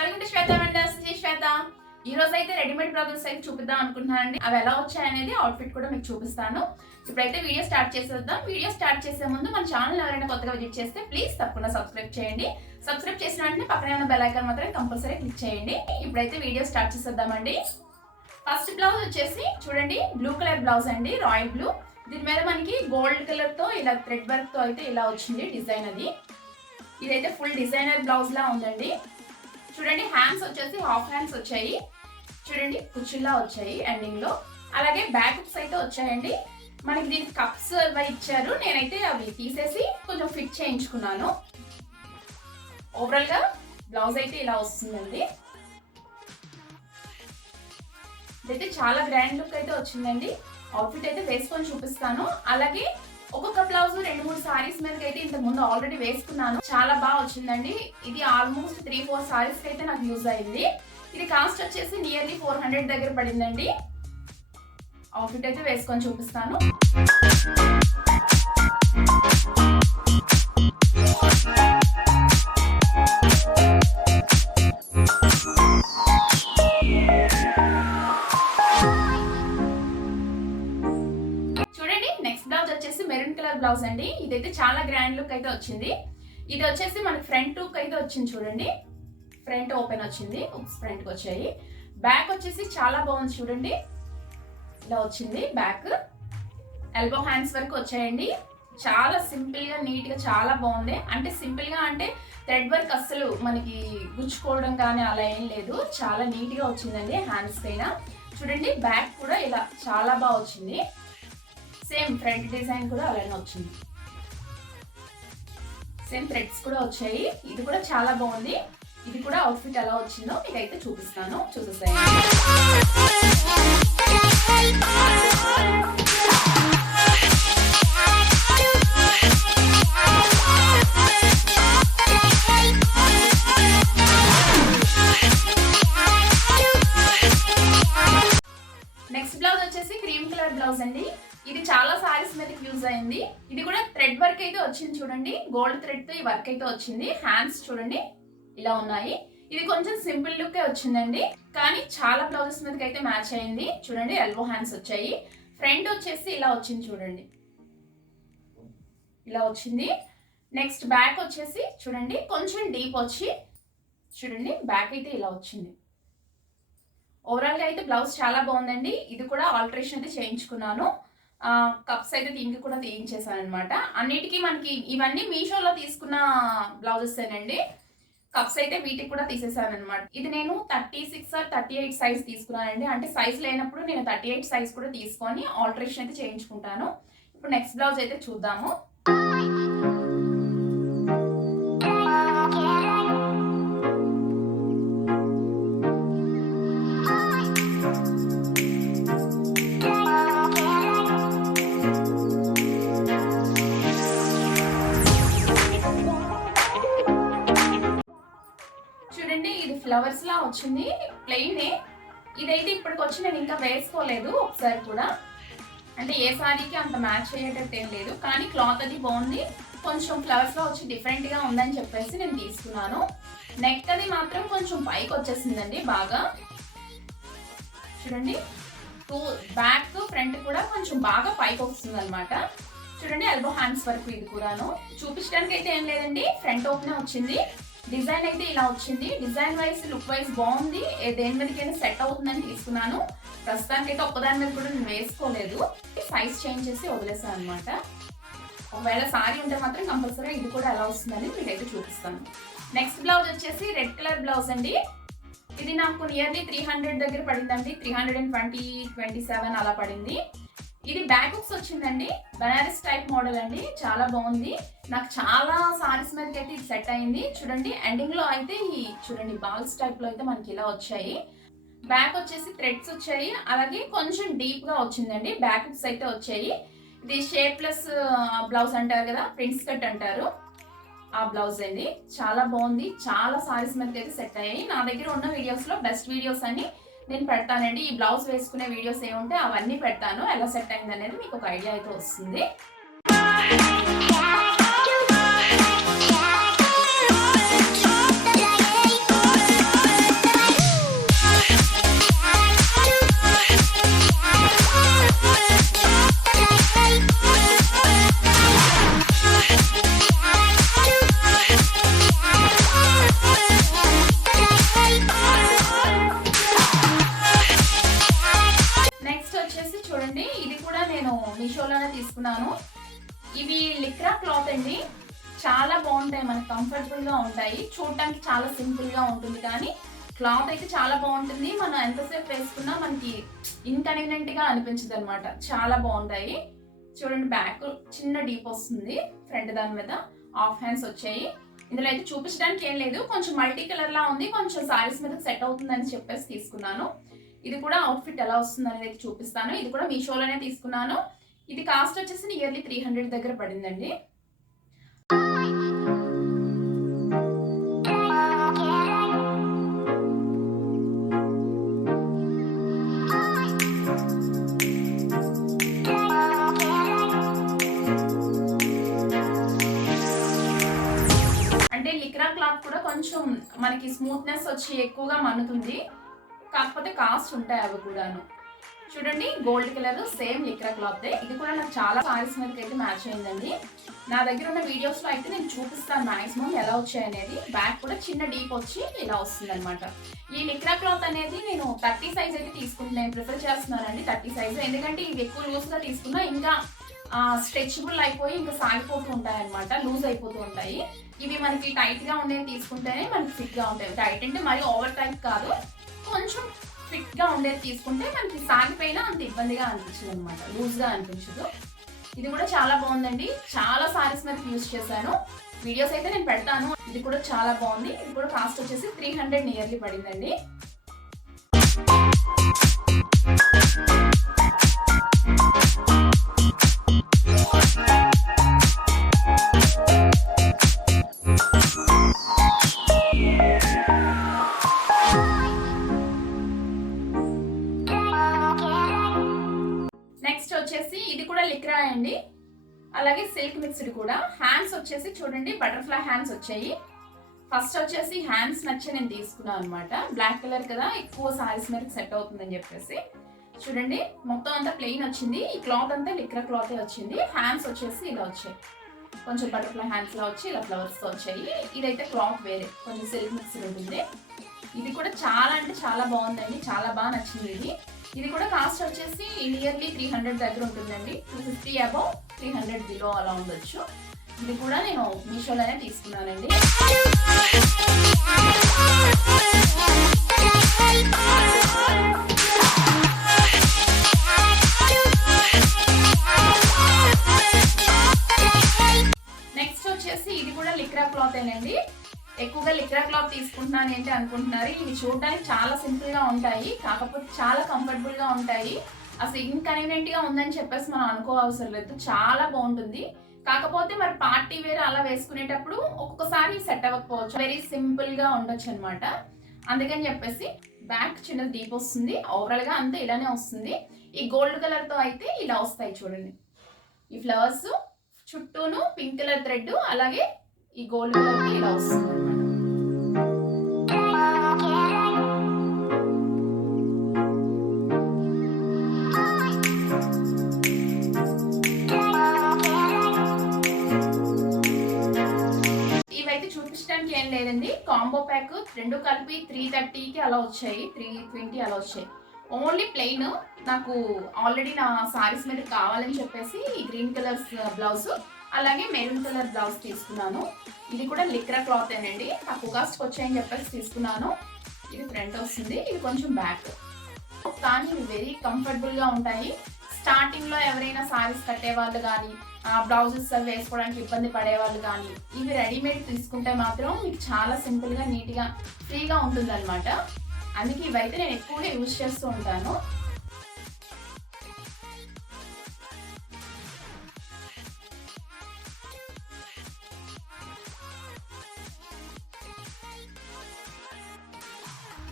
Welcome to Shweta vendors. Shweta ఈ రోజు అయితే రెడీమేడ్ బ్లౌజెస్ అయితే చూపిద్దాం అనుకుంటున్నానండి. అవి ఎలా వచ్చాయనేది అవుట్ఫిట్ కూడా మీకు చూపిస్తాను. ఇప్పుడైతే వీడియో స్టార్ట్ చేసేద్దాం. వీడియో స్టార్ట్ చేసే ముందు మన ఛానల్ ఎవరైనా కొత్తగా విజిట్ చేస్తే ప్లీజ్ తప్పకుండా సబ్స్క్రైబ్ చేయండి. సబ్స్క్రైబ్ చేసిన వెంటనే పక్కనే ఉన్న బెల్ ఐకాన్ మాత్రం కంపల్సరీ క్లిక్ చేయండి. ఇప్పుడైతే వీడియో స్టార్ట్ చేసేద్దామండి. ఫస్ట్ బ్లౌజ్ వచ్చేసి చూడండి, బ్లూ కలర్ బ్లౌజ్ అండి, రాయల్ బ్లూ. దీని మీద మనకి గోల్డ్ కలర్ తో ఇలా థ్రెడ్ వర్క్ తో అయితే ఇలా వచ్చింది డిజైన్. అది ఇదైతే ఫుల్ డిజైనర్ బ్లౌజ్ లా ఉందండి. చూడండి, హ్యాండ్స్ వచ్చేసి హాఫ్ హ్యాండ్స్ వచ్చాయి. చూడండి, కుచ్చుల్లా వచ్చాయి ఎండింగ్ లో. అలాగే బ్యాక్ హుక్స్ అయితే వచ్చాయండి. మనకి దీనికి కప్స్ ఇచ్చారు. నేనైతే అవి తీసేసి కొంచెం ఫిట్ చేయించుకున్నాను. ఓవరాల్ గా బ్లౌజ్ అయితే ఇలా వస్తుందండి. ఇదైతే చాలా గ్రాండ్ లుక్ అయితే వచ్చిందండి. అవుట్ఫిట్ అయితే వేసుకొని చూపిస్తాను. అలాగే ఒక్కొక్క బ్లౌజ్ 2-3 సారీస్ మీదకి అయితే ఇంతకు ముందు ఆల్రెడీ వేసుకున్నాను. చాలా బాగా వచ్చిందండి. ఇది ఆల్మోస్ట్ 3-4 సారీస్ అయితే నాకు యూజ్ అయింది. ఇది కాస్ట్ వచ్చేసి నియర్లీ 400 దగ్గర పడిందండి. అవుట్ఫిట్ అయితే వేసుకొని చూపిస్తాను. మెరూన్ కలర్ బ్లౌజ్ అండి. ఇదైతే చాలా గ్రాండ్ లుక్ అయితే వచ్చింది. ఇది వచ్చేసి మనకి ఫ్రంట్ లుక్ అయితే వచ్చింది. చూడండి, ఫ్రంట్ ఓపెన్ వచ్చింది, ఫ్రంట్ కి వచ్చాయి. బ్యాక్ వచ్చేసి చాలా బాగుంది. చూడండి, ఇలా వచ్చింది బ్యాక్. ఎల్బో హ్యాండ్స్ వరకు వచ్చాయండి. చాలా సింపుల్ గా నీట్ గా చాలా బాగుంది. అంటే సింపుల్ గా అంటే థ్రెడ్ వర్క్ అస్సలు మనకి గుచ్చుకోవడం కానీ అలా ఏం లేదు. చాలా నీట్ గా వచ్చిందండి హ్యాండ్స్ పైన. చూడండి, బ్యాక్ కూడా ఇలా చాలా బాగా వచ్చింది. సేమ్ ఫ్రంట్ డిజైన్ కూడా అలానే వచ్చింది. సేమ్ థ్రెడ్స్ కూడా వచ్చాయి. ఇది కూడా చాలా బాగుంది. ఇది కూడా అవుట్ఫిట్ ఎలా వచ్చిందో మీకైతే చూపిస్తాను, చూసేసాను. నెక్స్ట్ బ్లౌజ్ వచ్చేసి క్రీమ్ కలర్ బ్లౌజ్ అండి. ఇది చాలా సారీస్ మీదకి యూజ్ అయింది. ఇది కూడా థ్రెడ్ వర్క్ అయితే వచ్చింది. చూడండి, గోల్డ్ థ్రెడ్ తో ఈ వర్క్ అయితే వచ్చింది. హ్యాండ్స్ చూడండి ఇలా ఉన్నాయి. ఇది కొంచెం సింపుల్ లుక్ వచ్చిందండి, కానీ చాలా బ్లౌజెస్ మీదకి అయితే మ్యాచ్ అయింది. చూడండి, ఎల్బో హ్యాండ్స్ వచ్చాయి. ఫ్రంట్ వచ్చేసి ఇలా వచ్చింది. చూడండి, ఇలా వచ్చింది. నెక్స్ట్ బ్యాక్ వచ్చేసి చూడండి, కొంచెం డీప్ వచ్చి చూడండి, బ్యాక్ అయితే ఇలా వచ్చింది. ఓవరాల్ గా అయితే బ్లౌజ్ చాలా బాగుందండి. ఇది కూడా ఆల్టరేషన్ అయితే చేయించుకున్నాను. కప్స్ అయితే దీనికి కూడా తీయించేసాను అనమాట. అన్నిటికీ మనకి ఇవన్నీ మీషోలో తీసుకున్న బ్లౌజెస్ ఏనండి. కప్స్ అయితే వీటికి కూడా తీసేసాను అనమాట. ఇది నేను 36 or 38 సైజ్ తీసుకున్నానండి. అంటే సైజ్ లేనప్పుడు నేను 38 సైజ్ కూడా తీసుకొని ఆల్టరేషన్ అయితే చేయించుకుంటాను. ఇప్పుడు నెక్స్ట్ బ్లౌజ్ అయితే చూద్దాము. చూడండి, ఇది ఫ్లవర్స్ లా వచ్చింది, ప్లెయిన్. ఇదైతే ఇప్పటికి వచ్చి నేను ఇంకా వేసుకోలేదు ఒకసారి కూడా. అంటే ఏ సారీకి అంత మ్యాచ్ అయ్యేటట్టు ఏం లేదు, కానీ క్లాత్ అది బాగుంది. కొంచెం ఫ్లవర్స్ లా వచ్చి డిఫరెంట్ గా ఉందని చెప్పేసి నేను తీసుకున్నాను. నెక్ అది మాత్రం కొంచెం పైకి వచ్చేసిందండి బాగా. చూడండి, బ్యాక్ ఫ్రంట్ కూడా కొంచెం బాగా పైకి వస్తుంది అనమాట. చూడండి, ఎల్బో హ్యాండ్స్ వరకు ఇది కూడాను. చూపించడానికి అయితే ఏం లేదండి, ఫ్రంట్ ఓపెన్ వచ్చింది. డిజైన్ అయితే ఇలా వచ్చింది. డిజైన్ వైజ్ లుక్ వైజ్ బాగుంది. దేని మీదకైనా సెట్ అవుతుందని తీసుకున్నాను. ప్రస్తుతానికి అయితే ఒక్కదాని మీద కూడా నేను వేసుకోలేదు. సైజ్ చేంజ్ చేసి వదిలేసాను అనమాట. ఒకవేళ సారీ ఉంటే మాత్రం కంపల్సరీ ఇది కూడా ఎలా వస్తుందని మీకైతే చూపిస్తాను. నెక్స్ట్ బ్లౌజ్ వచ్చేసి రెడ్ కలర్ బ్లౌజ్ అండి. ఇది నాకు నియర్లీ 300 దగ్గర పడిందండి. 320-27 అలా పడింది. ఇది బ్యాక్ హుక్స్ వచ్చిందండి. బనారస్ టైప్ మోడల్ అండి, చాలా బాగుంది. నాకు చాలా సారీస్ మీదకి అయితే ఇది సెట్ అయింది. చూడండి, ఎండింగ్ లో అయితే ఈ చూడండి బాల్స్ టైప్ లో అయితే మనకి ఇలా వచ్చాయి. బ్యాక్ వచ్చేసి థ్రెడ్స్ వచ్చాయి. అలాగే కొంచెం డీప్ గా వచ్చిందండి. బ్యాక్ హుక్స్ అయితే వచ్చాయి. ఇది షేప్లెస్ బ్లౌజ్ అంటారు కదా, ప్రిన్స్ కట్ అంటారు, ఆ బ్లౌజ్ అండి. చాలా బాగుంది. చాలా సారీస్ మీదకి అయితే సెట్ అయ్యాయి. నా దగ్గర ఉన్న వీడియోస్ లో బెస్ట్ వీడియోస్ అని నేను పెడతానండి. ఈ బ్లౌజ్ వేసుకునే వీడియోస్ ఏముంటే అవన్నీ పెడతాను. ఎలా సెట్ అయింది అనేది మీకు ఒక ఐడియా అయితే వస్తుంది. ఉంటాయి, మనకి కంఫర్టబుల్ గా ఉంటాయి. చూడటానికి చాలా సింపుల్ గా ఉంటుంది, కానీ క్లాత్ అయితే చాలా బాగుంటుంది. మనం ఎంతసేపు వేసుకున్నా మనకి ఇన్కన్వీనియంట్ గా అనిపించదు అనమాట. చాలా బాగుంటాయి. చూడండి, బ్యాక్ చిన్న డీప్ వస్తుంది, ఫ్రంట్ దాని మీద హాఫ్ హ్యాండ్స్ వచ్చాయి. ఇందులో అయితే చూపించడానికి ఏం లేదు, కొంచెం మల్టీ కలర్ లా ఉంది, కొంచెం సారీస్ మీద సెట్ అవుతుందని చెప్పేసి తీసుకున్నాను. ఇది కూడా అవుట్ఫిట్ ఎలా వస్తుంది అనేది చూపిస్తాను. ఇది కూడా మీషోలోనే తీసుకున్నాను. ఇది కాస్ట్ వచ్చేసి నియర్లీ 300 దగ్గర పడిందండి. అంటే లిక్రా క్లాత్ కూడా కొంచెం మనకి స్మూత్నెస్ వచ్చి ఎక్కువగా మన్నుతుంది, కాకపోతే కాస్ట్ ఉంటాయి అవి కూడాను. చూడండి, గోల్డ్ కలర్ సేమ్ లిక్రా క్లాత్. ఇది కూడా నాకు చాలా సారీస్ మీదకి అయితే మ్యాచ్ అయిందండి. నా దగ్గర ఉన్న వీడియోస్ లో అయితే నేను చూపిస్తాను మాక్సిమం ఎలా వచ్చాయి అనేది. బ్యాక్ కూడా చిన్న డీప్ వచ్చి ఇలా వస్తుంది అనమాట. ఈ లిక్రా క్లాత్ అనేది నేను 30 సైజ్ అయితే తీసుకుంటున్నాను, ప్రిఫర్ చేస్తున్నానండి 30 సైజ్. ఎందుకంటే ఇవి ఎక్కువ లూజ్ గా తీసుకున్నా ఇంకా స్ట్రెచబుల్ అయిపోయి ఇంకా సాగిపోతూ ఉంటాయి అనమాట, లూజ్ అయిపోతూ ఉంటాయి. ఇవి మనకి టైట్ గా ఉండేవి తీసుకుంటేనే మనకి ఫిట్ గా ఉంటాయి. టైట్ అంటే మరి ఓవర్ టైట్ కాదు, కొంచెం ఫిట్ గా ఉండేది తీసుకుంటే మనకి సాగిపోయినా అంత ఇబ్బందిగా అనిపించదు అనమాట, లూజ్ గా అనిపించదు. ఇది కూడా చాలా బాగుందండి, చాలా సారీస్ మీద యూజ్ చేశాను. వీడియోస్ అయితే నేను పెడతాను. ఇది కూడా చాలా బాగుంది. ఇది కూడా కాస్ట్ వచ్చేసి 300 నియర్లీ పడిందండి. నెక్స్ట్ వచ్చేసి ఇది కూడా లిక్రా అండి, అలాగే సిల్క్ మిక్స్డ్ కూడా. హ్యాండ్స్ వచ్చేసి చూడండి, బటర్ఫ్లై హ్యాండ్స్ వచ్చాయి. ఫస్ట్ వచ్చేసి హ్యాండ్స్ నచ్చి నేను తీసుకున్నాను అనమాట. బ్లాక్ కలర్ కదా, ఎక్కువ సారీస్ మీద సెట్ అవుతుందని చెప్పేసి. చూడండి, మొత్తం అంతా ప్లెయిన్ వచ్చింది. ఈ క్లాత్ అంతా లిక్రా క్లాత్ వచ్చింది. హ్యాండ్స్ వచ్చేసి ఇలా వచ్చాయి, కొంచెం బటర్ఫ్లై హ్యాండ్స్ లా వచ్చి ఇలా ఫ్లవర్స్ తో వచ్చాయి. ఇదైతే క్లాత్ వేరే, కొంచెం సిల్క్ మిక్స్డ్ ఉంటుంది. ఇది కూడా చాలా అంటే చాలా బాగుందండి, చాలా బాగా నచ్చింది ఇది. ఇది కూడా కాస్ట్ వచ్చేసి నియర్లీ 300 దగ్గర ఉంటుందండి. 250 అబౌవ్, 300 బిలో అలా ఉండొచ్చు. ఇది కూడా నేను మీషోలోనే తీసుకున్నానండి. నెక్స్ట్ వచ్చేసి ఇది కూడా లిక్రా క్లాత్ ఏనండి. ఎక్కువగా లిక్రా క్లాత్ తీసుకుంటున్నాను ఏంటి అనుకుంటున్నారు. ఇవి చూడడానికి చాలా సింపుల్ గా ఉంటాయి, కాకపోతే చాలా కంఫర్టబుల్ గా ఉంటాయి. అసలు ఇన్కన్వీనియంట్ గా ఉందని చెప్పేసి మనం అనుకోవసరం లేదు, చాలా బాగుంటుంది. కాకపోతే మరి పార్టీ వేర్ అలా వేసుకునేటప్పుడు ఒక్కొక్కసారి సెట్ అవ్వకపోవచ్చు, వెరీ సింపుల్ గా ఉండొచ్చు అనమాట. అందుకని చెప్పేసి బ్యాక్ చిన్న డీప్ వస్తుంది, ఓవరాల్ గా అంతా ఇలానే వస్తుంది. ఈ గోల్డ్ కలర్ తో అయితే ఇలా వస్తాయి చూడండి, ఈ ఫ్లవర్స్ చుట్టూను పింక్ కలర్ థ్రెడ్, అలాగే ఈ గోల్డ్ కలర్ తో ఇలా వస్తుంది అనమాట. ఇవైతే చూపించడానికి ఏం లేదండి, కాంబో ప్యాక్ రెండు కలిపి 330కి అలా వచ్చాయి, 320 అలా వచ్చాయి. ఓన్లీ ప్లెయిన్ నాకు ఆల్రెడీ నా సారీస్ మీద కావాలని చెప్పేసి ఈ గ్రీన్ కలర్ బ్లౌజ్, అలాగే మెరూన్ కలర్ బ్లౌజ్ తీసుకున్నాను. ఇది కూడా లిక్రా క్లాత్ ఏనండి, తక్కువ కాస్ట్కి వచ్చాయని చెప్పేసి తీసుకున్నాను. ఇది ఫ్రంట్ వస్తుంది, ఇది కొంచెం బ్యాక్, కానీ ఇవి వెరీ కంఫర్టబుల్ గా ఉంటాయి. స్టార్టింగ్ లో ఎవరైనా సారీస్ కట్టే వాళ్ళు కానీ, బ్లౌజెస్ అవి వేసుకోవడానికి ఇబ్బంది పడే వాళ్ళు కానీ, ఇవి రెడీమేడ్ తీసుకుంటే మాత్రం మీకు చాలా సింపుల్ గా నీట్ గా ఫ్రీగా ఉంటుంది అనమాట. అందుకే ఇవైతే నేను ఎక్కువగా యూజ్ చేస్తూ ఉంటాను.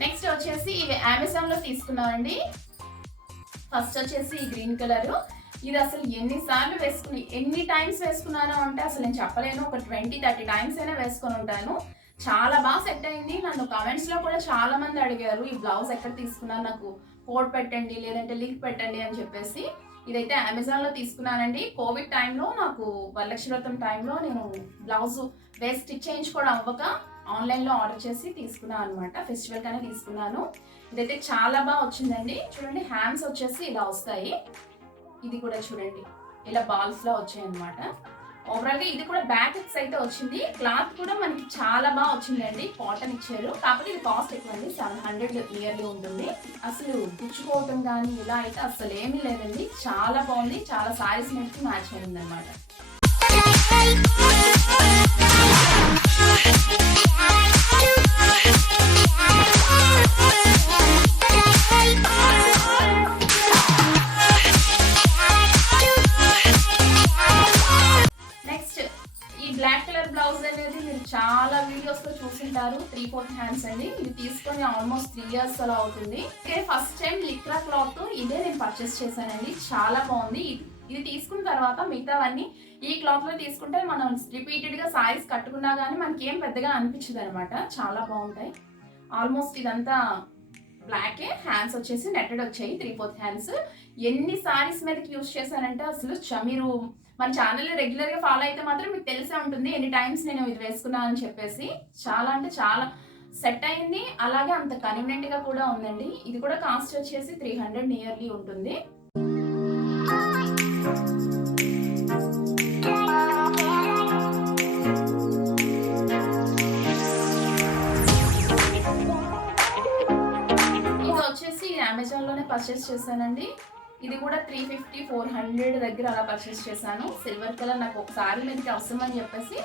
నెక్స్ట్ వచ్చేసి ఇవి అమెజాన్ లో తీసుకున్నానండి. ఫస్ట్ వచ్చేసి ఈ గ్రీన్ కలర్, ఇది అసలు ఎన్నిసార్లు వేసుకుని ఎన్ని టైమ్స్ వేసుకున్నాను అంటే అసలు నేను చెప్పలేను, ఒక 20-30 టైమ్స్ అయినా వేసుకొని ఉంటాను. చాలా బాగా సెట్ అయింది. నన్ను కమెంట్స్ లో కూడా చాలా మంది అడిగారు ఈ బ్లౌజ్ ఎక్కడ తీసుకున్నాను, నాకు కోడ్ పెట్టండి లేదంటే లింక్ పెట్టండి అని చెప్పేసి. ఇదైతే అమెజాన్ లో తీసుకున్నానండి. కోవిడ్ టైంలో నాకు వరలక్ష్మి వ్రతం టైంలో నేను బ్లౌజ్ వేసి స్టిచ్ చేయించుకోవడం అవ్వక ఆన్లైన్లో ఆర్డర్ చేసి తీసుకున్నాను అనమాట. ఫెస్టివల్ కానీ తీసుకున్నాను. ఇదైతే చాలా బాగా వచ్చిందండి. చూడండి, హ్యాండ్స్ వచ్చేసి ఇలా వస్తాయి. ఇది కూడా చూడండి ఇలా బాల్స్ లా వచ్చాయి అనమాట. ఓవరాల్ గా ఇది కూడా బ్యాక్ ఎక్స్ అయితే వచ్చింది. క్లాత్ కూడా మనకి చాలా బాగా వచ్చిందండి, కాటన్ ఇచ్చారు. కాకపోతే ఇది కాస్ట్ ఎక్కువ అండి, 700 నియర్లీ ఉంటుంది. అసలు గుచ్చుకోవటం కానీ ఇలా అయితే అసలు ఏమీ లేదండి, చాలా బాగుంది. చాలా సారీస్ మీద మ్యాచ్ అయింది అనమాట. బ్లాక్ కలర్ బ్లౌజ్ అనేది మీరు చాలా వీడియోస్ లో చూసింటారు. 3/4 హ్యాండ్స్ అండి. ఇది తీసుకొని ఆల్మోస్ట్ 3 years అలా అవుతుంది. ఫస్ట్ టైం లిక్రా క్లాత్ ఇదే నేను పర్చేస్ చేశానండి, చాలా బాగుంది. ఇది తీసుకున్న తర్వాత మిగతావన్నీ ఈ క్లాత్ లో తీసుకుంటే మనం రిపీటెడ్ గా సారీస్ కట్టుకున్నా గానీ మనకి ఏం పెద్దగా అనిపించదు అనమాట, చాలా బాగుంటాయి. ఆల్మోస్ట్ ఇదంతా బ్లాకే, హ్యాండ్స్ వచ్చేసి నెట్టెడ్ వచ్చాయి, 3/4 హ్యాండ్స్. ఎన్ని సారీస్ మీదకి యూజ్ చేశానంటే అసలు మీరు మన ఛానల్ రెగ్యులర్ గా ఫాలో అయితే మాత్రం మీకు తెలిసే ఉంటుంది ఎన్ని టైమ్స్ నేను ఇది వేసుకున్నా అని చెప్పేసి. చాలా అంటే చాలా సెట్ అయింది, అలాగే అంత కన్వీనియంట్ గా కూడా ఉందండి. ఇది కూడా కాస్ట్ వచ్చేసి 300 నియర్లీ ఉంటుంది. ఇది వచ్చేసి అమెజాన్ లోనే పర్చేస్ చేశానండి. ఇది కూడా 350-400 దగ్గర అలా పర్చేస్ చేశాను. సిల్వర్ కలర్ నాకు ఒకసారి మీదకి అవసరం అని చెప్పేసి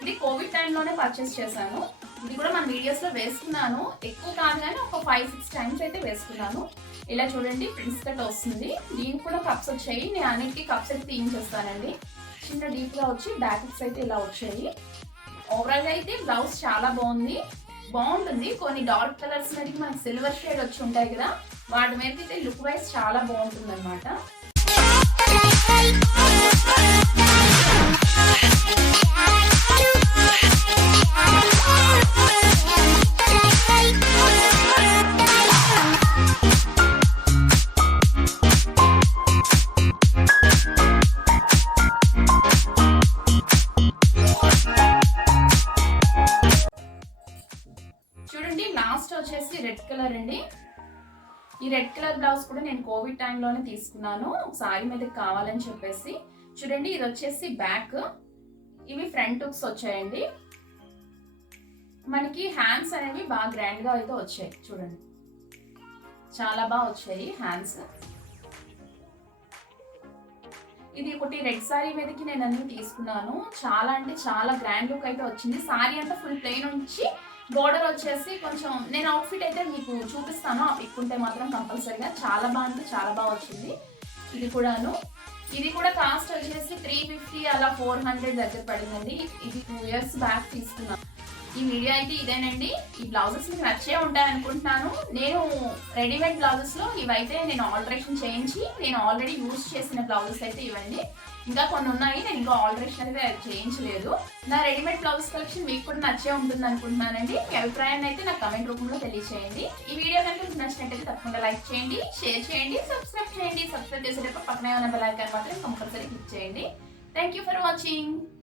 ఇది కోవిడ్ టైంలోనే పర్చేస్ చేశాను. ఇది కూడా మన వీడియోస్లో వేసుకున్నాను, ఎక్కువ కాదు కానీ ఒక 5-6 టైమ్స్ అయితే వేసుకున్నాను. ఇలా చూడండి, ప్రిన్స్ కట్ వస్తుంది. దీనికి కూడా కప్స్ వచ్చాయి, నేను అన్నిటికీ కప్స్ అయితే తీయించేస్తానండి. చిన్న డీప్గా వచ్చి బ్యాకెట్స్ అయితే ఇలా వచ్చాయి. ఓవరాల్గా అయితే బ్లౌజ్ చాలా బాగుంటుంది. కొన్ని డార్క్ కలర్స్ మీదకి మనకి సిల్వర్ షేడ్ వచ్చి ఉంటాయి కదా, వాటి మీద అయితే లుక్ వైజ్ చాలా బాగుంటుంది అనమాట. చూడండి, లాస్ట్ వచ్చేసి రెడ్ కలర్ అండి. ఈ రెడ్ కలర్ బ్లౌజ్ కూడా నేను కోవిడ్ టైంలోనే తీసుకున్నాను, సారీ మీద కావాలని చెప్పేసి. చూడండి, ఇది వచ్చేసి బ్యాక్, ఇవి ఫ్రంట్ హుక్స్ వచ్చాయండి. మనకి హ్యాండ్స్ అనేవి బాగా గ్రాండ్ గా అయితే వచ్చాయి. చూడండి, చాలా బాగా వచ్చాయి హ్యాండ్స్. ఇది ఒకటి రెడ్ సారీ మీదకి నేను అన్ని తీసుకున్నాను. చాలా అంటే చాలా గ్రాండ్ లుక్ అయితే వచ్చింది. సారీ అంతా ఫుల్ ప్లెయిన్ ఉంచి బోర్డర్ వచ్చేసి కొంచెం, నేను అవుట్ఫిట్ అయితే మీకు చూపిస్తాను, ఆ పిక్ ఉంటే మాత్రం కంపల్సరీగా. చాలా బాగుంది, చాలా బాగా వచ్చింది. ఇది కూడా కాస్ట్ వచ్చేసి 350 అలా 400 దగ్గర పడిందండి. ఇది 2 years బ్యాక్ తీసుకున్నాను. ఈ వీడియో అయితే ఇదేనండి. ఈ బ్లౌజెస్ మీకు నచ్చే ఉంటాయి అనుకుంటున్నాను. నేను రెడీమేడ్ బ్లౌజెస్ లో ఇవైతే నేను ఆల్టరేషన్ చేయించి, నేను ఆల్రెడీ యూజ్ చేసిన బ్లౌజెస్ అయితే ఇవ్వండి. ఇంకా కొన్ని ఉన్నాయి, నేను ఇంకా ఆల్టరేషన్ అయితే చేయించలేదు. నా రెడీమేడ్ బ్లౌజ్ కలెక్షన్ మీకు కూడా నచ్చే ఉంటుంది అనుకుంటున్నానండి. మీ అభిప్రాయాన్ని అయితే నాకు కమెంట్ రూపంలో తెలియచేయండి. ఈ వీడియో కనుక మీకు నచ్చినట్టయితే తప్పకుండా లైక్ చేయండి, షేర్ చేయండి, సబ్స్క్రైబ్ చేయండి. సబ్స్క్రైబ్ చేసేటప్పుడు పక్కనే ఉన్న బెల్ ఐకాన్ మాత్రం కంపల్సరీ క్లిక్ చేయండి. Thank you for watching.